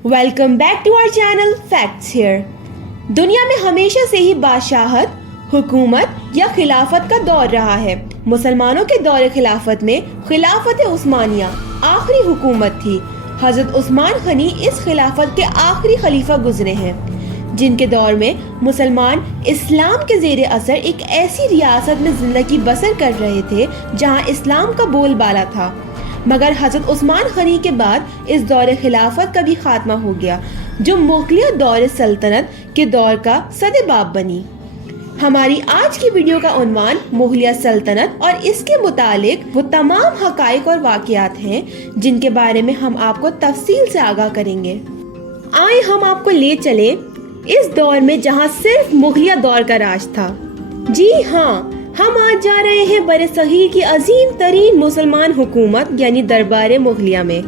Welcome back to our channel facts here. दुनिया में हमेशा से ही बादशाहत, हुकूमत या खिलाफत का दौर रहा है। मुसलमानों के दौर खिलाफत में खिलाफत उस्मानिया आखिरी हुकूमत थी। हजरत उस्मान गनी इस खिलाफत के आखिरी खलीफा गुजरे हैं, जिनके दौर में मुसलमान इस्लाम के ज़ेरे असर एक ऐसी रियासत में जिंदगी बसर कर रहे थे जहां इस्लाम का बोलबाला था। मगर हजरत उस्मान गनी के बाद इस दौर खिलाफत का भी खात्मा हो गया, जो मुगलिया दौर सल्तनत के दौर का सदेबाब बनी। हमारी आज की वीडियो का उन्वान मुगलिया सल्तनत और इसके मुतालिक वो तमाम हकाइक और वाक़यात हैं जिनके बारे में हम आपको तफसील से आगाह करेंगे। आए हम आपको ले चले इस दौर में जहां सिर्फ मुगलिया दौर का राज था। जी हाँ, हम आज जा रहे हैं बरे सगीर की अजीम तरीन मुसलमान हुकूमत यानी दरबार मुगलिया में।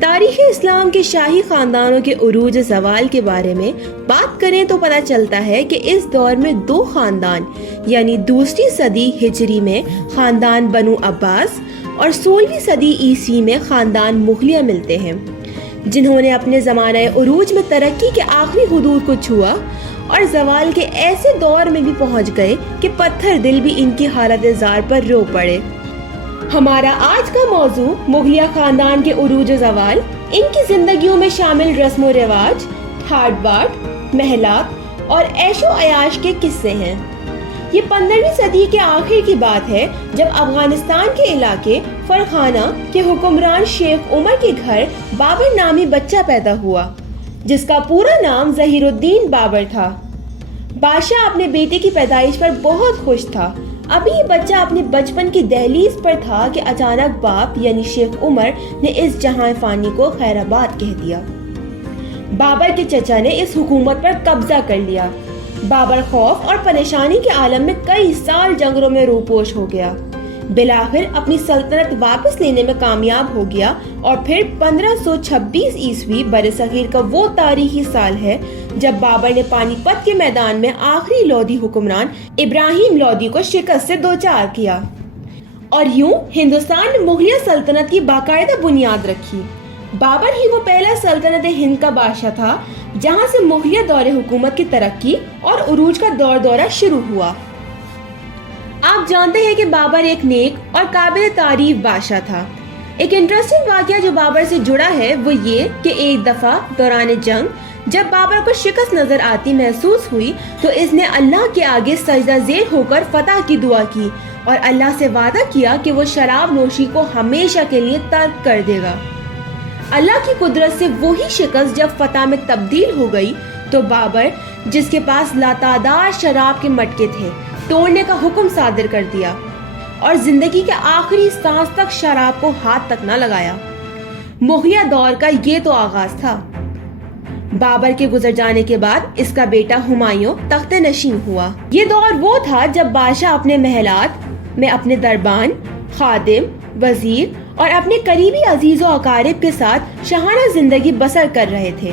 तारीख़ इस्लाम के शाही खानदानों के उरूज ज़वाल के बारे में बात करें तो पता चलता है कि इस दौर में दो खानदान यानी दूसरी सदी हिजरी में खानदान बनु अब्बास और 16वीं सदी ईस्वी में खानदान मुगलिया मिलते हैं, जिन्होंने अपने ज़माने उरूज में तरक्की के आखिरी हुदूद को छुआ और ज़वाल के ऐसे दौर में भी पहुंच गए कि पत्थर दिल भी इनकी हालत ज़ार पर रो पड़े। हमारा आज का मौजू मुगलिया खानदान के उरूज ज़वाल, इनकी जिंदगियों में शामिल रस्म व रिवाज, ठाट बाट, महलात और ऐशो अयाश के किस्से हैं। ये 15वीं सदी के आखिर की बात है, जब अफगानिस्तान के इलाके फरखाना के हुक्मरान शेख उमर के घर बाबर नामी बच्चा पैदा हुआ, जिसका पूरा नाम ज़हीरुद्दीन बाबर था। बादशाह अपने बेटे की पैदाइश पर बहुत खुश था। अभी ये बच्चा अपने बचपन की दहलीज पर था कि अचानक बाप यानी शेख उमर ने इस जहां फानी को खैराबाद कह दिया। बाबर के चचा ने इस हुकूमत पर कब्जा कर लिया। बाबर खौफ और परेशानी के आलम में कई साल जंगलों में रूपोश हो गया। बिलाखिर अपनी सल्तनत वापस लेने में कामयाब हो गया और फिर 1526 ईस्वी बरसगीर का वो तारीखी साल है जब बाबर ने पानीपत के मैदान में आखिरी लोधी हुक्मरान इब्राहिम लोधी को शिकस्त से दोचार किया और यूं हिंदुस्तान ने मुगलिया सल्तनत की बाकायदा बुनियाद रखी। बाबर ही वो पहला सल्तनत हिंद का बादशाह था जहां से मुगलिया दौरे हुकूमत की तरक्की और उरूज का दौरा शुरू हुआ। आप जानते हैं कि बाबर एक नेक और काबिल तारीफ बादशाह था। एक इंटरेस्टिंग वाकया जो बाबर से जुड़ा है वो ये कि एक दफा दौरान जंग जब बाबर को शिकस्त नजर आती महसूस हुई तो इसने अल्लाह के आगे सजदा ज़ेर होकर फतह की दुआ की और अल्लाह से वादा किया कि वो शराब नोशी को हमेशा के लिए तर्क कर देगा। अल्लाह की कुदरत से वही शिकस्त जब फतह में तब्दील हो गई तो बाबर, जिसके पास लातादार शराब के मटके थे, तोड़ने का हुक्म सादिर कर दिया और जिंदगी के आखिरी सांस तक शराब को हाथ तक न लगाया। मुगलिया दौर का ये तो आगाज था। बाबर के गुजर जाने के बाद इसका बेटा हुमायूं तख्ते नशीन हुआ। ये दौर वो था जब बादशाह अपने महलात में अपने दरबान, खादिम, वजीर और अपने करीबी अजीजों अकारिब के साथ शहाना जिंदगी बसर कर रहे थे।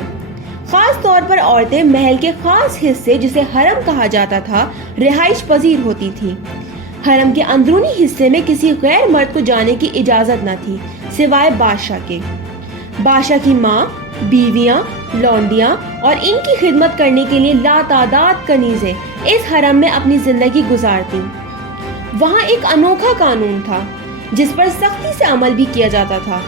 खास तौर पर औरतें महल के खास हिस्से जिसे हरम कहा जाता था रिहाइश पजीर होती थी। हरम के अंदरूनी हिस्से में किसी गैर मर्द को जाने की इजाजत न थी सिवाय बादशाह के। बादशाह की माँ, बीवियाँ, लौंडियाँ और इनकी खिदमत करने के लिए लातादाद कनीजें इस हरम में अपनी जिंदगी गुजारती। वहाँ एक अनोखा कानून था जिस पर सख्ती से अमल भी किया जाता था।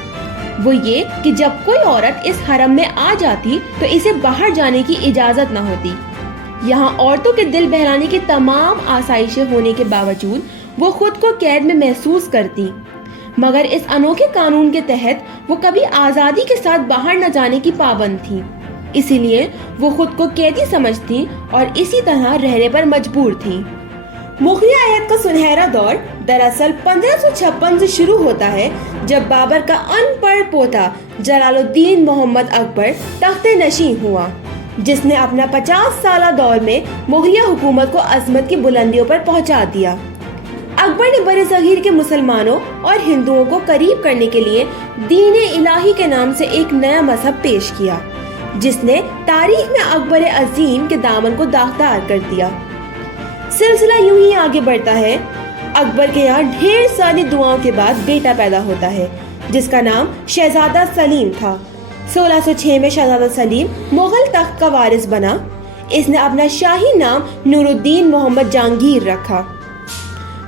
वो ये कि जब कोई औरत इस हरम में आ जाती तो इसे बाहर जाने की इजाजत न होती। यहाँ औरतों के दिल बहलाने की तमाम आसाइशें होने के बावजूद वो खुद को कैद में महसूस करती, मगर इस अनोखे कानून के तहत वो कभी आज़ादी के साथ बाहर न जाने की पाबंद थी। इसीलिए वो खुद को कैदी समझती और इसी तरह रहने पर मजबूर थी। मुगलिया अहद का सुनहरा दौर दरअसल 1556 से शुरू होता है, जब बाबर का अनपढ़ पोता जलालुद्दीन मोहम्मद अकबर तख्ते नशीन हुआ, जिसने अपना 50 साला दौर में मुगलिया हुकूमत को अजमत की बुलंदियों पर पहुंचा दिया। अकबर ने बरे सगीर के मुसलमानों और हिंदुओं को करीब करने के लिए दीन इलाही के नाम से एक नया मजहब पेश किया, जिसने तारीख में अकबर अजीम के दामन को दागदार कर दिया। सिलसिला यूं ही आगे बढ़ता है। अकबर के यहाँ ढेर सारी दुआओं के बाद बेटा पैदा होता है, जिसका नाम शहजादा सलीम था। 1606 में शहजादा सलीम मुगल तख्त का वारिस बना। इसने अपना शाही नाम नूरुद्दीन मोहम्मद जहांगीर रखा।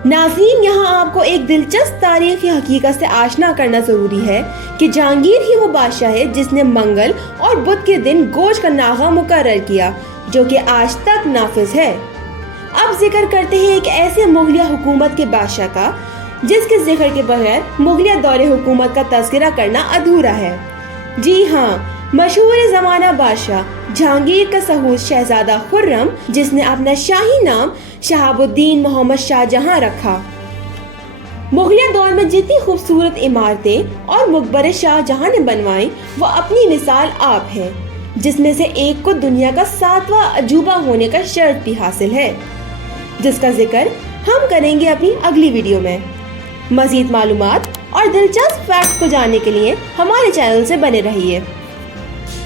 नाज़रीन, यहाँ आपको एक दिलचस्प तारीखी हकीकत से आशना करना जरूरी है कि जहांगीर ही वो बादशाह है जिसने मंगल और बुध के दिन गोश्त का नागा मुकर्रर किया, जो कि आज तक नाफिज है। अब जिक्र करते हैं एक ऐसे मुगलिया हुकूमत के बादशाह का जिसके जिक्र के बगैर मुगलिया दौरे हुकूमत का तज़किरा करना अधूरा है। जी हाँ, मशहूर ज़माना बादशाह जहांगीर का सहूद शहजादा खुर्रम, जिसने अपना शाही नाम शहाबुद्दीन मोहम्मद शाहजहां रखा। मुगलिया दौर में जितनी खूबसूरत इमारतें और मकबरे शाहजहां ने बनवाई वो अपनी मिसाल आप है, जिसमें से एक को दुनिया का 7वां अजूबा होने का शर्फ भी हासिल है, जिसका जिक्र हम करेंगे अपनी अगली वीडियो में। मज़ीद मालूमात और दिलचस्प फैक्ट्स को जानने के लिए हमारे चैनल से बने रहिए।